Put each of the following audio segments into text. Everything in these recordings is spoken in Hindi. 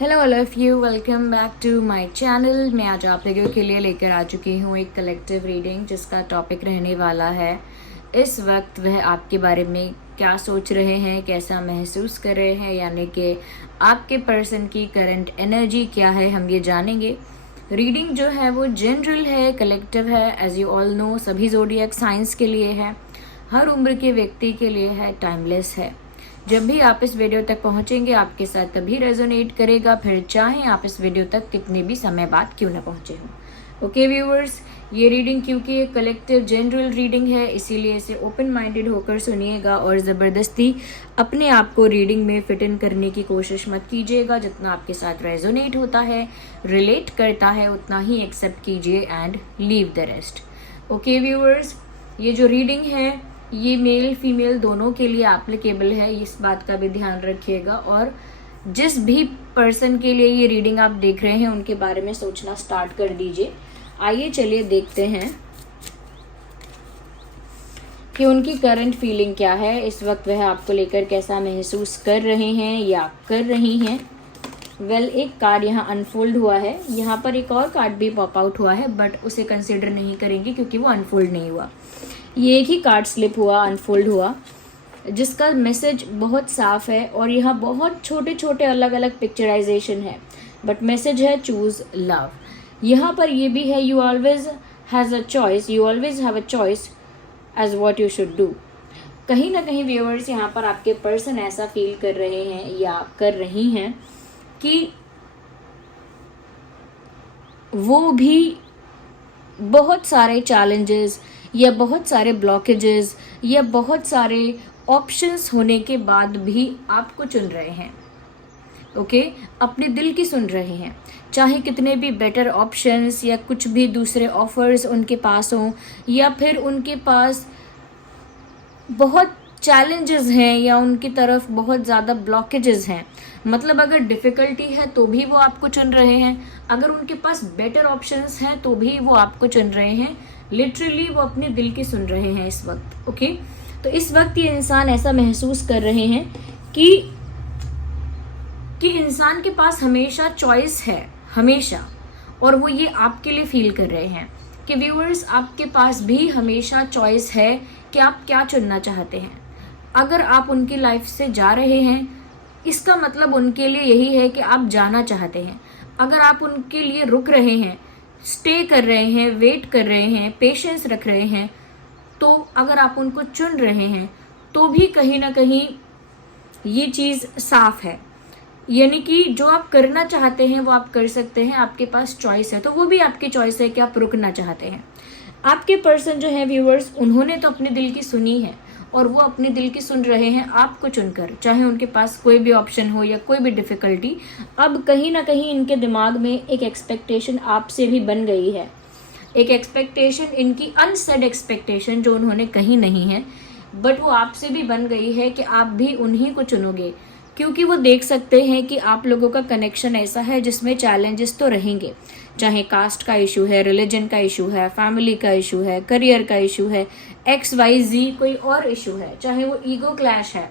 Hello all of you, welcome back to my channel. मैं आज आप लोगों के लिए लेकर आ चुकी हूँ एक कलेक्टिव रीडिंग जिसका टॉपिक रहने वाला है इस वक्त वह आपके बारे में क्या सोच रहे हैं, कैसा महसूस कर रहे हैं, यानी कि आपके पर्सन की करंट एनर्जी क्या है, हम ये जानेंगे। रीडिंग जो है वो जनरल है, कलेक्टिव है, एज यू ऑल नो सभी ज़ोडिएक साइंस के लिए है, हर उम्र के व्यक्ति के लिए है, टाइमलेस है। जब भी आप इस वीडियो तक पहुंचेंगे आपके साथ तभी रेजोनेट करेगा, फिर चाहे आप इस वीडियो तक कितने भी समय बाद क्यों ना पहुंचे हो। ओके व्यूअर्स, ये रीडिंग क्योंकि एक कलेक्टिव जनरल रीडिंग है इसीलिए इसे ओपन माइंडेड होकर सुनिएगा और ज़बरदस्ती अपने आप को रीडिंग में फिट इन करने की कोशिश मत कीजिएगा। जितना आपके साथ रेजोनेट होता है, रिलेट करता है, उतना ही एक्सेप्ट कीजिए and leave the rest. Okay viewers, ये जो रीडिंग है ये मेल फीमेल दोनों के लिए एप्लीकेबल है, इस बात का भी ध्यान रखिएगा। और जिस भी पर्सन के लिए ये रीडिंग आप देख रहे हैं उनके बारे में सोचना स्टार्ट कर दीजिए। आइए चलिए देखते हैं कि उनकी करंट फीलिंग क्या है, इस वक्त वह आपको लेकर कैसा महसूस कर रहे हैं या कर रही हैं। एक कार्ड यहाँ अनफोल्ड हुआ है, यहाँ पर एक और कार्ड भी पॉप आउट हुआ है बट उसे कंसिडर नहीं करेंगे क्योंकि वो अनफोल्ड नहीं हुआ। ये एक ही कार्ड स्लिप हुआ, अनफोल्ड हुआ, जिसका मैसेज बहुत साफ है और यहाँ बहुत छोटे छोटे अलग अलग पिक्चराइजेशन है बट मैसेज है चूज लव। यहाँ पर ये भी है, you always has a choice, you always have a choice as what you should do. कहीं ना कहीं व्यूअर्स यहाँ पर आपके पर्सन ऐसा फील कर रहे हैं या कर रही हैं कि वो भी बहुत सारे चैलेंजेस या बहुत सारे ब्लॉकेजेस या बहुत सारे ऑप्शंस होने के बाद भी आपको चुन रहे हैं। ओके, अपने दिल की सुन रहे हैं, चाहे कितने भी बेटर ऑप्शंस या कुछ भी दूसरे ऑफर्स उनके पास हों या फिर उनके पास बहुत चैलेंजेस हैं या उनकी तरफ बहुत ज़्यादा ब्लॉकेजेस हैं। मतलब अगर डिफ़िकल्टी है तो भी वो आपको चुन रहे हैं, अगर उनके पास बेटर ऑप्शंस हैं तो भी वो आपको चुन रहे हैं। लिटरली वो अपने दिल की सुन रहे हैं इस वक्त। ओके, तो इस वक्त ये इंसान ऐसा महसूस कर रहे हैं कि इंसान के पास हमेशा चॉइस है, हमेशा, और वो ये आपके लिए फील कर रहे हैं कि व्यूअर्स आपके पास भी हमेशा चॉइस है कि आप क्या चुनना चाहते हैं। अगर आप उनकी लाइफ से जा रहे हैं इसका मतलब उनके लिए यही है कि आप जाना चाहते हैं। अगर आप उनके लिए रुक रहे हैं, स्टे कर रहे हैं, वेट कर रहे हैं, पेशेंस रख रहे हैं, तो अगर आप उनको चुन रहे हैं तो भी कहीं ना कहीं ये चीज़ साफ है, यानी कि जो आप करना चाहते हैं वो आप कर सकते हैं, आपके पास चॉइस है। तो वो भी आपकी चॉइस है कि आप रुकना चाहते हैं। आपके पर्सन जो है व्यूअर्स, उन्होंने तो अपने दिल की सुनी है और वो अपने दिल की सुन रहे हैं आपको चुनकर, चाहे उनके पास कोई भी ऑप्शन हो या कोई भी डिफ़िकल्टी। अब कहीं ना कहीं इनके दिमाग में एक एक्सपेक्टेशन आपसे भी बन गई है, एक एक्सपेक्टेशन, इनकी अनसेड एक्सपेक्टेशन जो उन्होंने कही नहीं है बट वो आपसे भी बन गई है कि आप भी उन्हीं को चुनोगे, क्योंकि वो देख सकते हैं कि आप लोगों का कनेक्शन ऐसा है जिसमें चैलेंजेस तो रहेंगे, चाहे कास्ट का इशू है, रिलीजन का इशू है, फैमिली का इशू है, करियर का इशू है, XYZ कोई और इशू है, चाहे वो ईगो क्लैश है,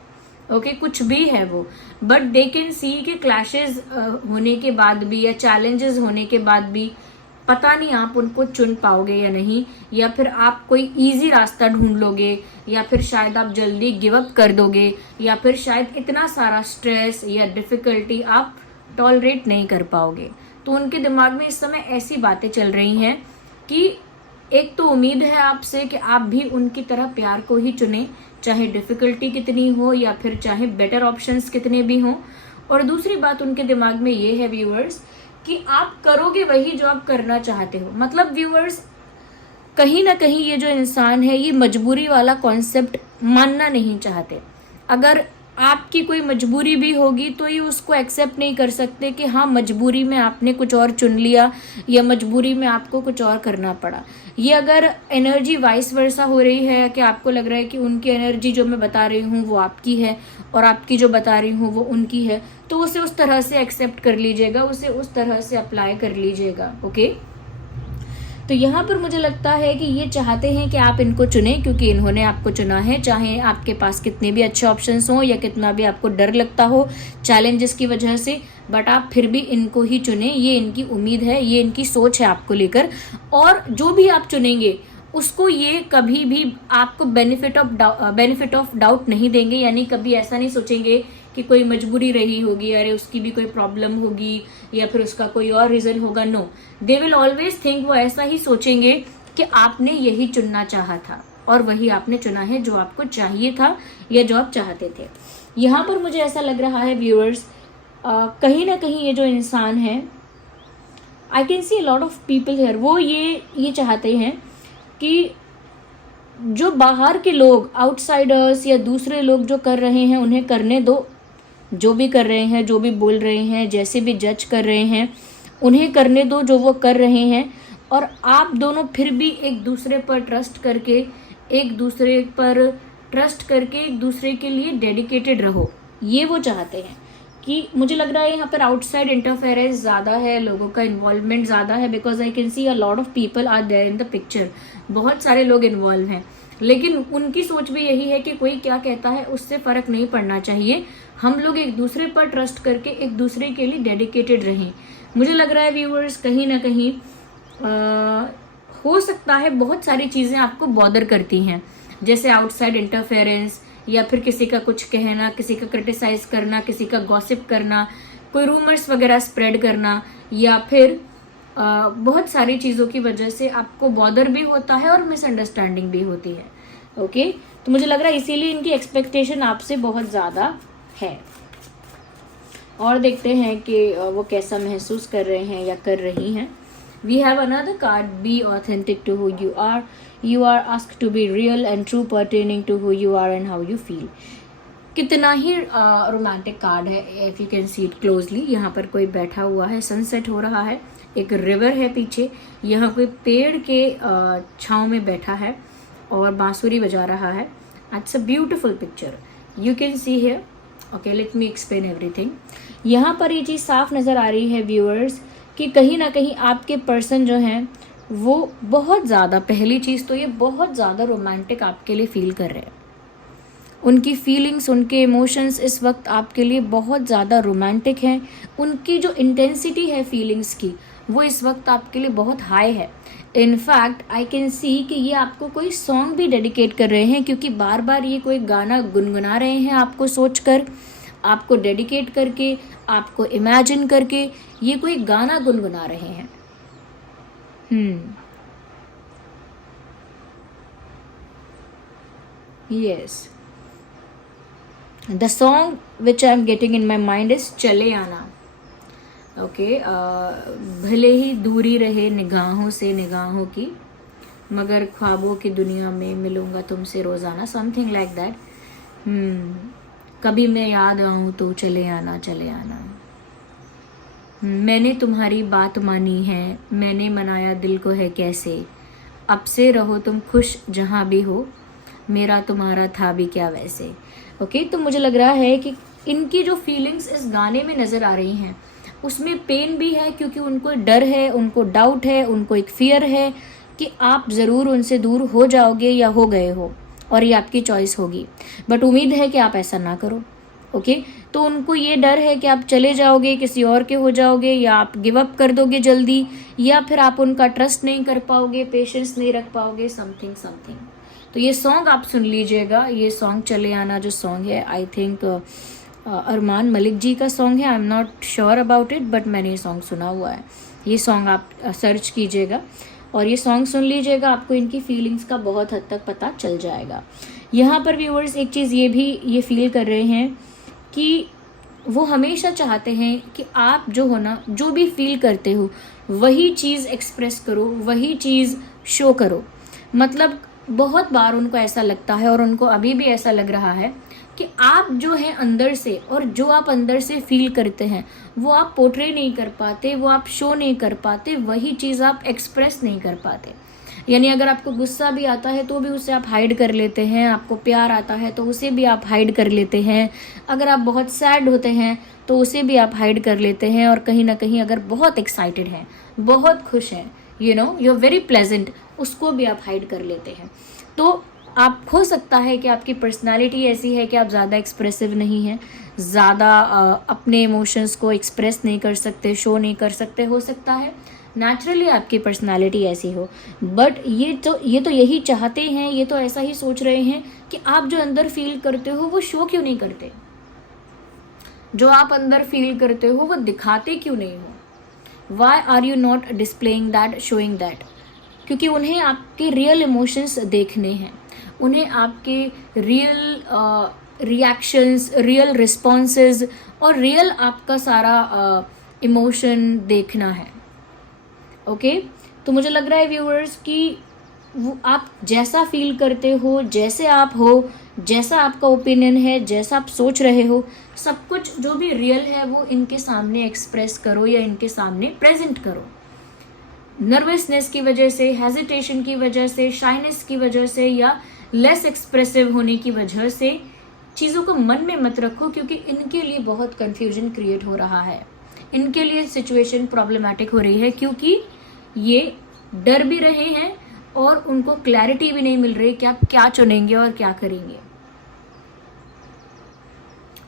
ओके, कुछ भी है वो, बट दे कैन सी कि क्लैशेस होने के बाद भी या चैलेंजेस होने के बाद भी पता नहीं आप उनको चुन पाओगे या नहीं, या फिर आप कोई इजी रास्ता ढूंढ लोगे, या फिर शायद आप जल्दी गिव अप कर दोगे, या फिर शायद इतना सारा स्ट्रेस या डिफ़िकल्टी आप टॉलरेट नहीं कर पाओगे। तो उनके दिमाग में इस समय ऐसी बातें चल रही हैं कि एक तो उम्मीद है आपसे कि आप भी उनकी तरह प्यार को ही चुनें, चाहे डिफ़िकल्टी कितनी हो या फिर चाहे बेटर ऑप्शंस कितने भी हों। और दूसरी बात उनके दिमाग में ये है व्यूअर्स कि आप करोगे वही जो आप करना चाहते हो। मतलब व्यूअर्स कहीं ना कहीं ये जो इंसान है ये मजबूरी वाला कॉन्सेप्ट मानना नहीं चाहते। अगर आपकी कोई मजबूरी भी होगी तो ये उसको एक्सेप्ट नहीं कर सकते कि हाँ मजबूरी में आपने कुछ और चुन लिया या मजबूरी में आपको कुछ और करना पड़ा। ये अगर एनर्जी वाइस वर्सा हो रही है कि आपको लग रहा है कि उनकी एनर्जी जो मैं बता रही हूँ वो आपकी है और आपकी जो बता रही हूँ वो उनकी है, तो उसे उस तरह से एक्सेप्ट कर लीजिएगा, उसे उस तरह से अप्लाई कर लीजिएगा। ओके, तो यहाँ पर मुझे लगता है कि ये चाहते हैं कि आप इनको चुनें, क्योंकि इन्होंने आपको चुना है। चाहे आपके पास कितने भी अच्छे ऑप्शंस हों या कितना भी आपको डर लगता हो चैलेंजेस की वजह से, बट आप फिर भी इनको ही चुनें। ये इनकी उम्मीद है, ये इनकी सोच है आपको लेकर। और जो भी आप चुनेंगे उसको ये कभी भी आपको बेनिफिट ऑफ डाउट नहीं देंगे, यानी कभी ऐसा नहीं सोचेंगे कि कोई मजबूरी रही होगी, अरे उसकी भी कोई प्रॉब्लम होगी या फिर उसका कोई और रीजन होगा। No, they will always think, वो ऐसा ही सोचेंगे कि आपने यही चुनना चाहा था और वही आपने चुना है जो आपको चाहिए था या जो आप चाहते थे। यहाँ पर मुझे ऐसा लग रहा है व्यूअर्स, कहीं ना कहीं ये जो इंसान है, आई can see a lot of people here, वो ये चाहते हैं कि जो बाहर के लोग, आउटसाइडर्स या दूसरे लोग जो कर रहे हैं उन्हें करने दो। जो भी कर रहे हैं, जो भी बोल रहे हैं, जैसे भी जज कर रहे हैं, उन्हें करने दो जो वो कर रहे हैं। और आप दोनों फिर भी एक दूसरे पर ट्रस्ट करके, एक दूसरे के लिए डेडिकेटेड रहो। ये वो चाहते हैं। कि मुझे लग रहा है यहाँ पर आउटसाइड इंटरफेरेंस ज़्यादा है, लोगों का इन्वॉल्वमेंट ज़्यादा है, because I can see a lot of people are there in the picture. बहुत सारे लोग इन्वॉल्व हैं, लेकिन उनकी सोच भी यही है कि कोई क्या कहता है उससे फ़र्क नहीं पड़ना चाहिए, हम लोग एक दूसरे पर ट्रस्ट करके एक दूसरे के लिए डेडिकेटेड रहें। मुझे लग रहा है व्यूअर्स, कहीं ना कहीं हो सकता है बहुत सारी चीज़ें आपको बॉदर करती हैं, जैसे आउटसाइड इंटरफेरेंस या फिर किसी का कुछ कहना, किसी का क्रिटिसाइज करना, किसी का गॉसिप करना, कोई रूमर्स वगैरह स्प्रेड करना, या फिर बहुत सारी चीज़ों की वजह से आपको बॉदर भी होता है और मिसअंडरस्टैंडिंग भी होती है। ओके, तो मुझे लग रहा है इसीलिए इनकी एक्सपेक्टेशन आपसे बहुत ज़्यादा है। और देखते हैं कि वो कैसा महसूस कर रहे हैं या कर रही हैं। We have another card, be authentic to who you are. You are asked to be real and true pertaining to who you are and how you feel. कितना ही रोमांटिक कार्ड है, if you can see it closely. यहाँ पर कोई बैठा हुआ है, सनसेट हो रहा है, एक रिवर है पीछे, यहाँ कोई पेड़ के छाँव में बैठा है और बांसुरी बजा रहा है। It's a beautiful picture, you can see here. Okay, let me explain everything. यहाँ पर ये चीज़ साफ नज़र आ रही है व्यूअर्स कि कहीं ना कहीं आपके पर्सन जो हैं वो बहुत ज़्यादा, पहली चीज़ तो ये बहुत ज़्यादा रोमांटिक आपके लिए फील कर रहे हैं। उनकी फीलिंग्स, उनके इमोशंस इस वक्त आपके लिए बहुत ज़्यादा रोमांटिक हैं। उनकी जो इंटेंसिटी है फीलिंग्स की, वो इस वक्त आपके लिए बहुत हाई है। इनफैक्ट आई कैन सी कि ये आपको कोई सॉन्ग भी डेडिकेट कर रहे हैं, क्योंकि बार बार ये कोई गाना गुनगुना रहे हैं आपको सोचकर, आपको डेडिकेट करके, आपको इमेजिन करके ये कोई गाना गुनगुना रहे हैं। Yes, the song which I am getting in my mind is चले आना। ओके, भले ही दूरी रहे निगाहों से निगाहों की, मगर ख्वाबों की दुनिया में मिलूंगा तुमसे रोज़ाना, समथिंग लाइक दैट। कभी मैं याद आऊँ तो चले आना चले आना। मैंने तुम्हारी बात मानी है, मैंने मनाया दिल को है कैसे, अब से रहो तुम खुश जहाँ भी हो, मेरा तुम्हारा था भी क्या वैसे। ओके, तो मुझे लग रहा है कि इनकी जो फीलिंग्स इस गाने में नज़र आ रही हैं उसमें पेन भी है, क्योंकि उनको डर है, उनको डाउट है, उनको एक फियर है कि आप ज़रूर उनसे दूर हो जाओगे या हो गए हो, और ये आपकी चॉइस होगी। बट उम्मीद है कि आप ऐसा ना करो। ओके, तो उनको ये डर है कि आप चले जाओगे, किसी और के हो जाओगे, या आप गिव अप कर दोगे जल्दी, या फिर आप उनका ट्रस्ट नहीं कर पाओगे, पेशेंस नहीं रख पाओगे, समथिंग। तो ये सॉन्ग आप सुन लीजिएगा। ये सॉन्ग चले आना जो सॉन्ग है, आई थिंक अरमान मलिक जी का सॉन्ग है। I am not sure about it, but मैंने ये सॉन्ग सुना हुआ है। ये सॉन्ग आप सर्च कीजिएगा और ये सॉन्ग सुन लीजिएगा, आपको इनकी फीलिंग्स का बहुत हद तक पता चल जाएगा। यहाँ पर व्यूअर्स एक चीज़ ये फील कर रहे हैं कि वो हमेशा चाहते हैं कि आप जो हो ना, जो भी फील करते हो वही चीज़ एक्सप्रेस करो, वही चीज़ शो करो। मतलब बहुत बार उनको ऐसा लगता है, और उनको अभी भी ऐसा लग रहा है कि आप जो हैं अंदर से, और जो आप अंदर से फील करते हैं वो आप पोर्ट्रे नहीं कर पाते, वो आप शो नहीं कर पाते, वही चीज़ आप एक्सप्रेस नहीं कर पाते। यानी अगर आपको गुस्सा भी आता है तो भी उसे आप हाइड कर लेते हैं, आपको प्यार आता है तो उसे भी आप हाइड कर लेते हैं, अगर आप बहुत सैड होते हैं तो उसे भी आप हाइड कर लेते हैं, और कहीं ना कहीं अगर बहुत एक्साइटेड हैं, बहुत खुश हैं, यू आर वेरी प्लेजेंट, उसको भी आप हाइड कर लेते हैं। तो आप हो सकता है कि आपकी पर्सनालिटी ऐसी है कि आप ज़्यादा एक्सप्रेसिव नहीं हैं, ज़्यादा अपने इमोशंस को एक्सप्रेस नहीं कर सकते, शो नहीं कर सकते, हो सकता है नेचुरली आपकी पर्सनालिटी ऐसी हो। बट ये तो यही चाहते हैं, ये तो ऐसा ही सोच रहे हैं कि आप जो अंदर फील करते हो वो शो क्यों नहीं करते, जो आप अंदर फील करते हो वो दिखाते क्यों नहीं हो। Why are you not displaying that, showing that? क्योंकि उन्हें आपके रियल इमोशंस देखने हैं, उन्हें आपके रियल रिएक्शंस, रियल रिस्पॉन्सेज और रियल आपका सारा इमोशन देखना है। ओके तो मुझे लग रहा है व्यूअर्स कि वो आप जैसा फील करते हो, जैसे आप हो, जैसा आपका ओपिनियन है, जैसा आप सोच रहे हो, सब कुछ जो भी रियल है वो इनके सामने एक्सप्रेस करो या इनके सामने प्रेजेंट करो। नर्वसनेस की वजह से, हेजिटेशन की वजह से, शाइनेस की वजह से या लेस एक्सप्रेसिव होने की वजह से चीज़ों को मन में मत रखो, क्योंकि इनके लिए बहुत कन्फ्यूजन क्रिएट हो रहा है, इनके लिए सिचुएशन प्रॉब्लमेटिक हो रही है, क्योंकि ये डर भी रहे हैं और उनको क्लैरिटी भी नहीं मिल रही कि आप क्या चुनेंगे और क्या करेंगे।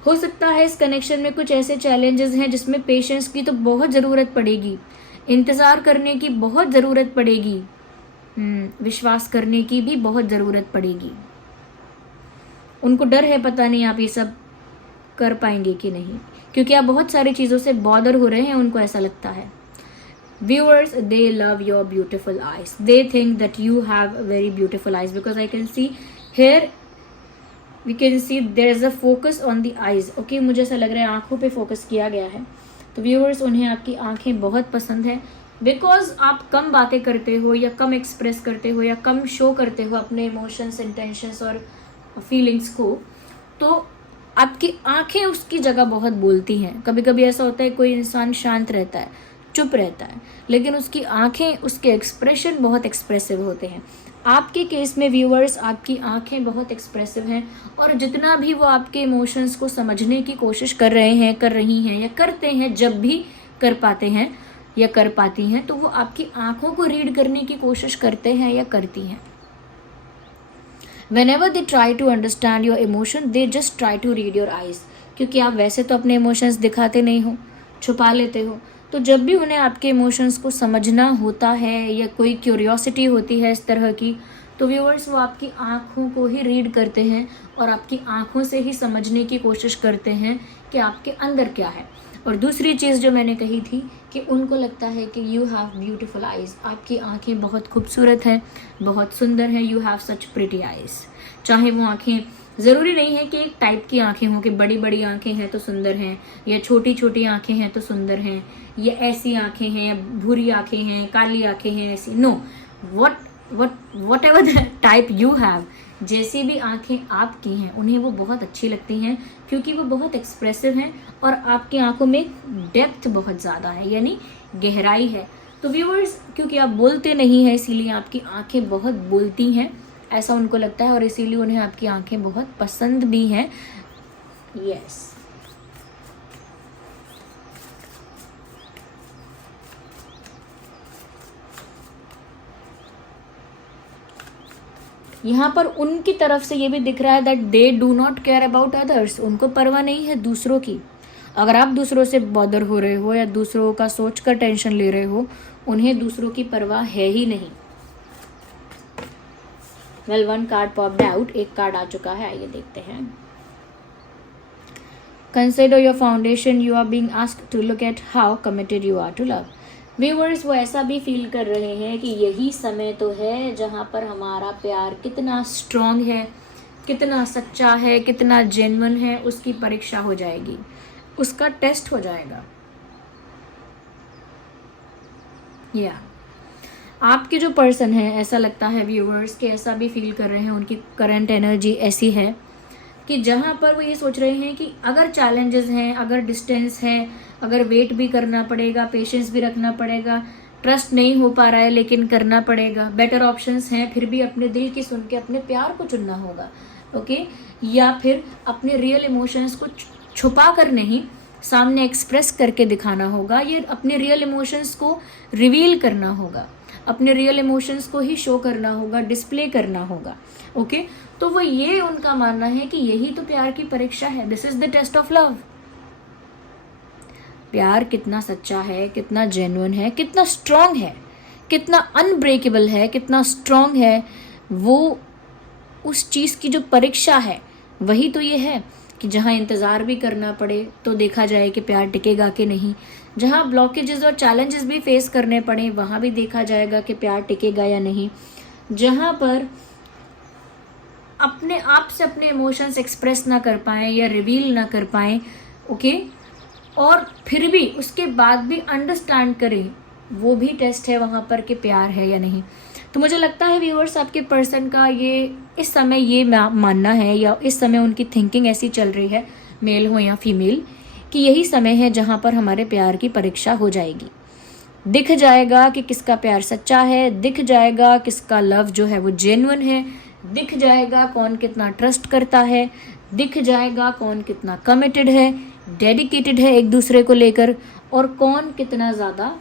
हो सकता है इस कनेक्शन में कुछ ऐसे चैलेंजेस हैं जिसमें पेशेंस की तो बहुत ज़रूरत पड़ेगी, इंतज़ार करने की बहुत ज़रूरत पड़ेगी, विश्वास करने की भी बहुत ज़रूरत पड़ेगी। उनको डर है, पता नहीं आप ये सब कर पाएंगे कि नहीं, क्योंकि आप बहुत सारी चीज़ों से बॉदर हो रहे हैं, उनको ऐसा लगता है। Viewers, they love your beautiful eyes. They think that you have very beautiful eyes, because I can see here, we can see there is a focus on the eyes. Okay, मुझे ऐसा लग रहा है आँखों पे फोकस किया गया है। तो viewers, उन्हें आपकी आँखें बहुत पसंद है, बिकॉज आप कम बातें करते हो या कम एक्सप्रेस करते हो या कम शो करते हो अपने इमोशंस, इंटेंशंस और फीलिंग्स को, तो आपकी आँखें उसकी जगह बहुत बोलती हैं। कभी कभी ऐसा होता है कोई इंसान शांत रहता है, चुप रहता है, लेकिन उसकी आंखें, उसके एक्सप्रेशन बहुत एक्सप्रेसिव होते हैं। आपके केस में व्यूअर्स, आपकी आंखें बहुत एक्सप्रेसिव हैं, और जितना भी वो आपके इमोशंस को समझने की कोशिश कर रहे हैं, कर रही हैं या करते हैं, जब भी कर पाते हैं या कर पाती हैं, तो वो आपकी आंखों को रीड करने की कोशिश करते हैं या करती हैं। Whenever they try to understand your emotion, they just try to read your eyes. क्योंकि आप वैसे तो अपने इमोशंस दिखाते नहीं हो, छुपा लेते हो, तो जब भी उन्हें आपके इमोशंस को समझना होता है या कोई क्यूरियोसिटी होती है इस तरह की, तो व्यूअर्स वो आपकी आँखों को ही रीड करते हैं और आपकी आँखों से ही समझने की कोशिश करते हैं कि आपके अंदर क्या है। और दूसरी चीज़ जो मैंने कही थी कि उनको लगता है कि यू हैव ब्यूटीफुल आइज़, आपकी आँखें बहुत खूबसूरत हैं, बहुत सुंदर हैं, you have such pretty eyes. चाहे वो आँखें, ज़रूरी नहीं है कि एक टाइप की आंखें हों कि बड़ी बड़ी आंखें हैं तो सुंदर हैं, या छोटी छोटी आंखें हैं तो सुंदर हैं, या ऐसी आंखें हैं, या भूरी आंखें हैं, काली आंखें हैं, ऐसी। No, whatever the type you have, जैसी भी आंखें आपकी हैं, उन्हें वो बहुत अच्छी लगती हैं, क्योंकि वो बहुत एक्सप्रेसिव हैं और आपकी आंखों में डेप्थ बहुत ज़्यादा है, यानी गहराई है। तो व्यूअर्स, क्योंकि आप बोलते नहीं हैं, इसीलिए आपकी आंखें बहुत बोलती हैं, ऐसा उनको लगता है, और इसीलिए उन्हें आपकी आंखें बहुत पसंद भी हैं। यस, यहाँ पर उनकी तरफ से ये भी दिख रहा है that they do not care about others, उनको परवाह नहीं है दूसरों की। अगर आप दूसरों से बॉदर हो रहे हो या दूसरों का सोच कर टेंशन ले रहे हो, उन्हें दूसरों की परवाह है ही नहीं। Well, one card popped out, एक कार्ड आ चुका है, आइए देखते हैं। Consider your foundation, you are being asked to look at how committed you are to love. Viewers, वो ऐसा भी फील कर रहे हैं कि यही समय तो है जहाँ पर हमारा प्यार कितना स्ट्रॉन्ग है, कितना सच्चा है, कितना जेन्युइन है, उसकी परीक्षा हो जाएगी, उसका टेस्ट हो जाएगा। या आपके जो पर्सन है, ऐसा लगता है व्यूअर्स कि ऐसा भी फील कर रहे हैं, उनकी करंट एनर्जी ऐसी है कि जहाँ पर वो ये सोच रहे हैं कि अगर चैलेंजेस हैं, अगर डिस्टेंस है, अगर वेट भी करना पड़ेगा, पेशेंस भी रखना पड़ेगा, ट्रस्ट नहीं हो पा रहा है लेकिन करना पड़ेगा, बेटर ऑप्शंस हैं, फिर भी अपने दिल की सुन के अपने प्यार को चुनना होगा। ओके, या फिर अपने रियल इमोशंस को छुपा कर नहीं, सामने एक्सप्रेस करके दिखाना होगा, ये अपने रियल इमोशंस को रिवील करना होगा। अपने रियल इमोशंस को ही शो करना होगा, डिस्प्ले करना होगा। ओके, तो वो ये उनका मानना है कि यही तो प्यार की परीक्षा है, this is the test of love. प्यार कितना सच्चा है, कितना जेन्युइन है, कितना स्ट्रांग है, कितना अनब्रेकेबल है, कितना स्ट्रांग है, वो उस चीज़ की जो परीक्षा है वही तो ये है कि जहाँ इंतज़ार भी करना पड़े तो देखा जाए कि प्यार टिकेगा कि नहीं, जहाँ ब्लॉकेजेस और चैलेंजेस भी फेस करने पड़े वहाँ भी देखा जाएगा कि प्यार टिकेगा या नहीं, जहाँ पर अपने आप से अपने इमोशंस एक्सप्रेस ना कर पाएँ या रिवील ना कर पाएँ, ओके, और फिर भी उसके बाद भी अंडरस्टैंड करें, वो भी टेस्ट है वहाँ पर कि प्यार है या नहीं। तो मुझे लगता है व्यूअर्स आपके पर्सन का ये इस समय ये मानना है या इस समय उनकी थिंकिंग ऐसी चल रही है, मेल हो या फीमेल, कि यही समय है जहाँ पर हमारे प्यार की परीक्षा हो जाएगी। दिख जाएगा कि किसका प्यार सच्चा है, दिख जाएगा किसका लव जो है वो जेन्युइन है, दिख जाएगा कौन कितना ट्रस्ट करता है, दिख जाएगा कौन कितना कमिटेड है, डेडिकेटेड है एक दूसरे को लेकर, और कौन कितना ज़्यादा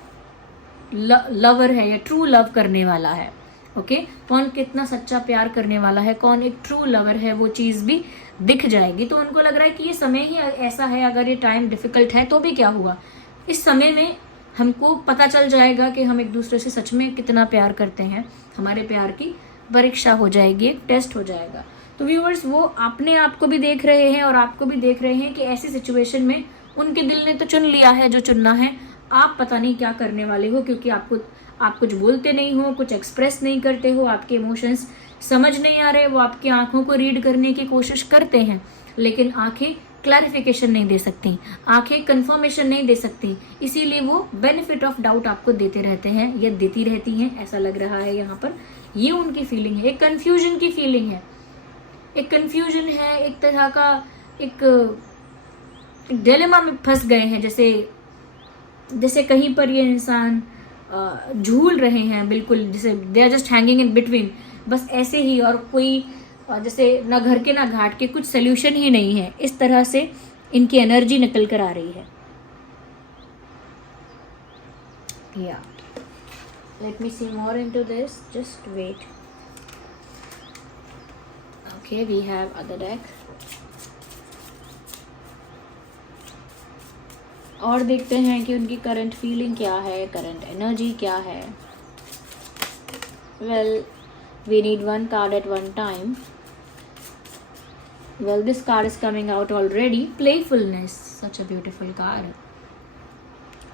लवर है या ट्रू लव करने वाला है। ओके, कौन कितना सच्चा प्यार करने वाला है, कौन एक ट्रू लवर है, वो चीज़ भी दिख जाएगी। तो उनको लग रहा है कि ये समय ही ऐसा है, अगर ये टाइम डिफिकल्ट है तो भी क्या हुआ, इस समय में हमको पता चल जाएगा कि हम एक दूसरे से सच में कितना प्यार करते हैं, हमारे प्यार की परीक्षा हो जाएगी, एक टेस्ट हो जाएगा। तो व्यूअर्स वो अपने आप को भी देख रहे हैं और आपको भी देख रहे हैं कि ऐसी सिचुएशन में उनके दिल ने तो चुन लिया है जो चुनना है, आप पता नहीं क्या करने वाले हो, क्योंकि आप कुछ बोलते नहीं हो, कुछ एक्सप्रेस नहीं करते हो, आपके इमोशंस समझ नहीं आ रहे, वो आपकी आंखों को रीड करने की कोशिश करते हैं, लेकिन आंखें क्लैरिफिकेशन नहीं दे सकती, आंखें कंफर्मेशन नहीं दे सकती, इसीलिए वो बेनिफिट ऑफ डाउट आपको देते रहते हैं या देती रहती हैं, ऐसा लग रहा है यहाँ पर। ये उनकी फीलिंग है, एक कन्फ्यूजन की फीलिंग है, एक कन्फ्यूजन है, एक तरह का एक डिलेमा में फंस गए हैं, जैसे कहीं पर ये इंसान झूल रहे हैं, बिल्कुल जैसे they are just hanging in between, बस ऐसे ही, और कोई जैसे ना घर के ना घाट के, कुछ सोल्यूशन ही नहीं है, इस तरह से इनकी एनर्जी निकल कर आ रही है। या let me see more into this, just wait. Okay, we have other deck, और देखते हैं कि उनकी करंट फीलिंग क्या है, करंट एनर्जी क्या है। Well, we need one card at one time. Well, this card is coming out already. Playfulness, such a beautiful card.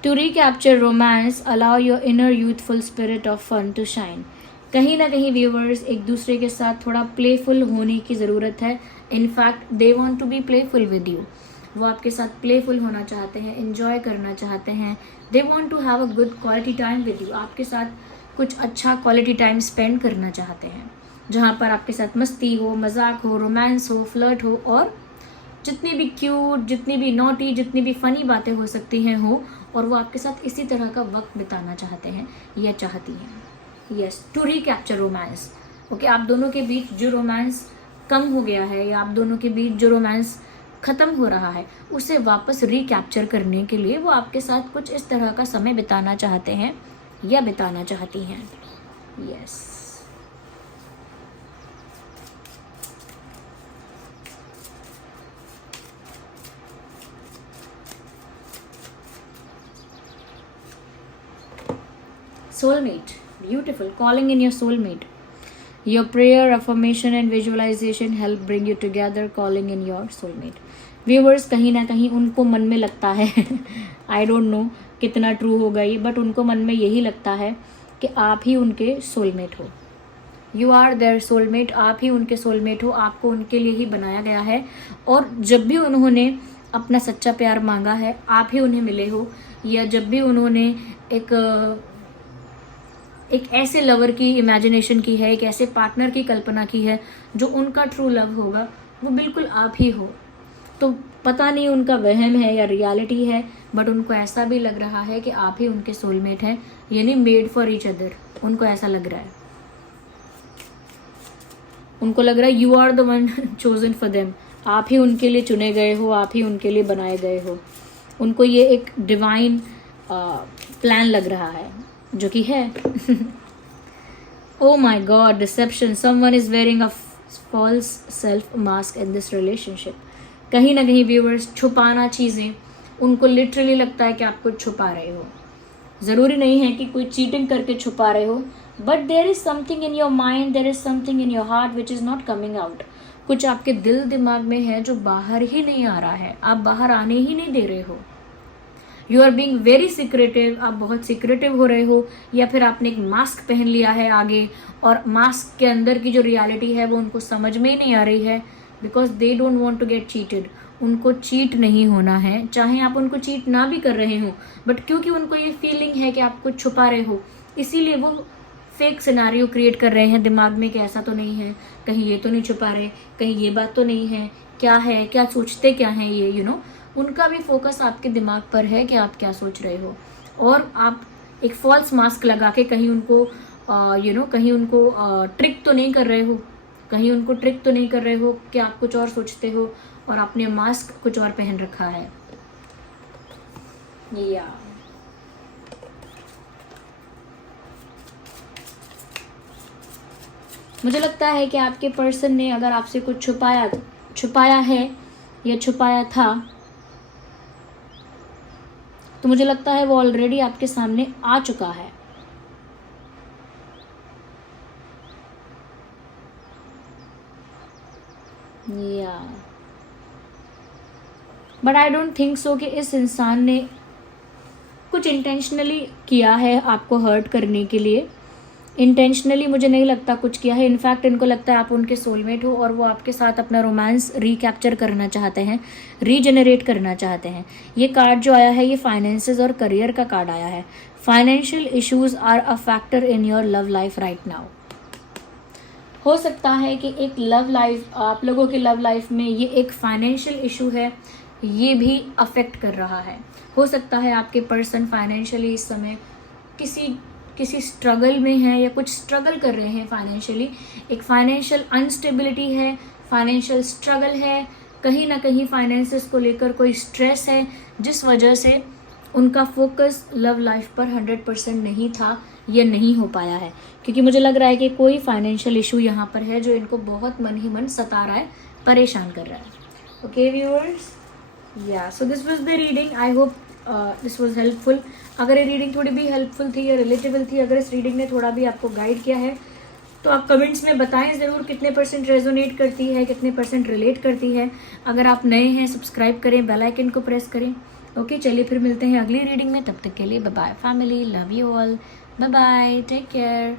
To recapture romance, allow your inner youthful spirit of fun to shine. कहीं ना कहीं व्यूवर्स एक दूसरे के साथ थोड़ा प्लेफुल होने की ज़रूरत है। In fact they want to be playful with you, वो आपके साथ प्लेफुल होना चाहते हैं, इन्जॉय करना चाहते हैं, they want to have a good quality time with you, आपके साथ कुछ अच्छा क्वालिटी टाइम स्पेंड करना चाहते हैं, जहाँ पर आपके साथ मस्ती हो, मजाक हो, रोमांस हो, फ्लर्ट हो, और जितनी भी क्यूट, जितनी भी नॉटी, जितनी भी फ़नी बातें हो सकती हैं हो, और वो आपके साथ इसी तरह का वक्त बिताना चाहते हैं या चाहती हैं। Yes, to recapture romance. Okay, आप दोनों के बीच जो रोमांस कम हो गया है या आप दोनों के बीच जो रोमांस ख़त्म हो रहा है, उसे वापस रिकैप्चर करने के लिए वो आपके साथ कुछ इस तरह का समय बिताना चाहते हैं या बिताना चाहती हैं। Yes, soulmate, beautiful, calling in your soulmate. Your prayer, affirmation and visualization help bring you together, calling in your soulmate. Viewers, कहीं ना कहीं उनको मन में लगता है I don't know कितना ट्रू होगा ये, बट उनको मन में यही लगता है कि आप ही उनके सोलमेट हो, यू आर देयर सोलमेट, आप ही उनके सोलमेट हो, आपको उनके लिए ही बनाया गया है, और जब भी उन्होंने अपना सच्चा प्यार मांगा है आप ही उन्हें मिले हो, या जब भी उन्होंने एक ऐसे लवर की इमेजिनेशन की है, एक ऐसे पार्टनर की कल्पना की है जो उनका ट्रू लव होगा, वो बिल्कुल आप ही हो। तो पता नहीं उनका वहम है या रियलिटी है, बट उनको ऐसा भी लग रहा है कि आप ही उनके सोलमेट हैं, यानी मेड फॉर ईच अदर, उनको ऐसा लग रहा है। उनको लग रहा है you are the one chosen for them, आप ही उनके लिए चुने गए हो, आप ही उनके लिए बनाए गए हो। उनको ये एक डिवाइन प्लान लग रहा है, जो कि है Oh my God, deception. Someone is wearing a false self mask in this relationship. कहीं ना कहीं व्यूअर्स, छुपाना चीज़ें, उनको लिटरली लगता है कि आप कुछ छुपा रहे हो. ज़रूरी नहीं है कि कोई चीटिंग करके छुपा रहे हो, but there is something in your mind, there is something in your heart which is not coming out. कुछ आपके दिल दिमाग में है जो बाहर ही नहीं आ रहा है, आप बाहर आने ही नहीं दे रहे हो. You are being very secretive, आप बहुत सिक्रेटिव हो रहे हो, या फिर आपने एक मास्क पहन लिया है आगे, और मास्क के अंदर की जो रियलिटी है वो उनको समझ में ही नहीं आ रही है, because they don't want to get cheated. उनको चीट नहीं होना है, चाहे आप उनको चीट ना भी कर रहे हो, बट क्योंकि उनको ये फीलिंग है कि आप कुछ छुपा रहे हो, इसीलिए वो फेक सिनारियो क्रिएट कर रहे हैं दिमाग में कि ऐसा तो नहीं है, कहीं ये तो नहीं छुपा रहे, कहीं ये बात तो नहीं है, क्या सोचते क्या हैं ये, यू नो. उनका भी फोकस आपके दिमाग पर है कि आप क्या सोच रहे हो, और आप एक फॉल्स मास्क लगा के कहीं उनको कहीं उनको ट्रिक तो नहीं कर रहे हो, कि आप कुछ और सोचते हो और आपने मास्क कुछ और पहन रखा है. या मुझे लगता है कि आपके पर्सन ने अगर आपसे कुछ छुपाया है या छुपाया था, तो मुझे लगता है वो ऑलरेडी आपके सामने आ चुका है. या but I don't think so कि इस इंसान ने कुछ इंटेंशनली किया है आपको हर्ट करने के लिए. इंटेंशनली मुझे नहीं लगता कुछ किया है. इनफैक्ट इनको लगता है आप उनके सोलमेट हो और वो आपके साथ अपना रोमांस रिकैप्चर करना चाहते हैं, रीजनरेट करना चाहते हैं. ये कार्ड जो आया है ये फाइनेंसेस और करियर का कार्ड आया है. Financial issues are a factor in your love life right now. हो सकता है कि एक लव लाइफ, आप लोगों की लव लाइफ में ये एक फाइनेंशियल इशू है, ये भी अफेक्ट कर रहा है. हो सकता है आपके पर्सन फाइनेंशियली इस समय किसी स्ट्रगल में है या कुछ स्ट्रगल कर रहे हैं फाइनेंशियली. एक फाइनेंशियल अनस्टेबिलिटी है, फाइनेंशियल स्ट्रगल है, कहीं ना कहीं फाइनेंसेस को लेकर कोई स्ट्रेस है, जिस वजह से उनका फोकस लव लाइफ पर 100% नहीं था या नहीं हो पाया है. क्योंकि मुझे लग रहा है कि कोई फाइनेंशियल इशू यहाँ पर है जो इनको बहुत मन ही मन सता रहा है, परेशान कर रहा है. ओके व्यूअर्स, या so this was the reading. I hope this was helpful. अगर ये रीडिंग थोड़ी भी हेल्पफुल थी या रिलेटेबल थी, अगर इस रीडिंग ने थोड़ा भी आपको गाइड किया है, तो आप कमेंट्स में बताएं ज़रूर कितने % रेजोनेट करती है, कितने % रिलेट करती है. अगर आप नए हैं सब्सक्राइब करें, बेल आइकन को प्रेस करें. ओके, चलिए फिर मिलते हैं अगली रीडिंग में. तब तक के लिए bye bye family, love you all, bye bye, take care.